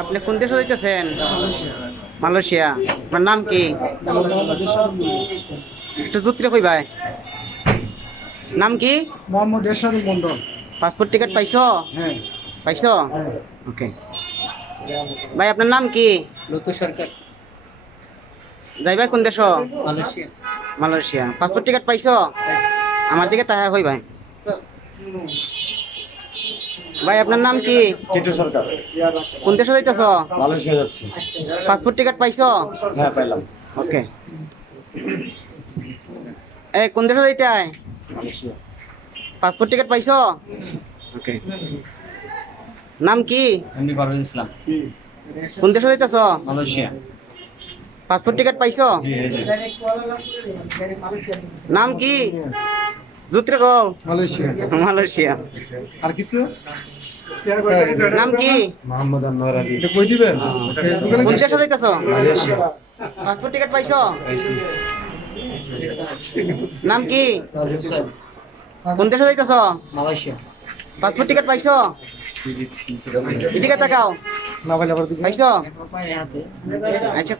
আপনি কোন দেশে যাইতেছেন? মালয়েশিয়া। আপনার নাম কি? একটু জুতরে কই ভাই, নাম কি? মোহাম্মদ এরশাদুল মন্ডল। পাসপোর্ট টিকিট পাইছো? হ্যাঁ। পাইছো? ওকে। ভাই আপনার নাম কি? লতু সরকার। যাই ভাই কোন দেশ? মালয়েশিয়া। মালয়েশিয়া। পাসপোর্ট টিকিট পাইছো? আমার দিকে তাহা কই ভাই। ভাই আপনার নাম কি? টিটু সরকার। কোন দেশে যাইতেছো? মালয়েশিয়া যাচ্ছি। পাসপোর্ট টিকিট পাইছো? হ্যাঁ, পাইলাম। ওকে। এই কোন দেশে যাইতে হয়? মালয়েশিয়া। পাসপোর্ট টিকিট পাইছো? ওকে। নাম কি? এমনি পারভেজ ইসলাম। কোন দেশে যাইতেছো? মালয়েশিয়া। পাসপোর্ট টিকিট পাইছো? নাম কি? জুতরে কও। মালয়েশিয়া। মালয়েশিয়া। আর কিছু? নাম কি? মোহাম্মদ আনোয়ার আলী। এটা কই দিবেন? কোন দেশে যাইতেছো? মালয়েশিয়া। পাসপোর্ট টিকিট পাইছো? নাম কি? কোন দেশে যাইতেছো? মালয়েশিয়া। পাসপোর্ট টিকিট পাইছো? এদিকে তাকাও। না ভাই, আবার পাইছো? হাতে আচ্ছা,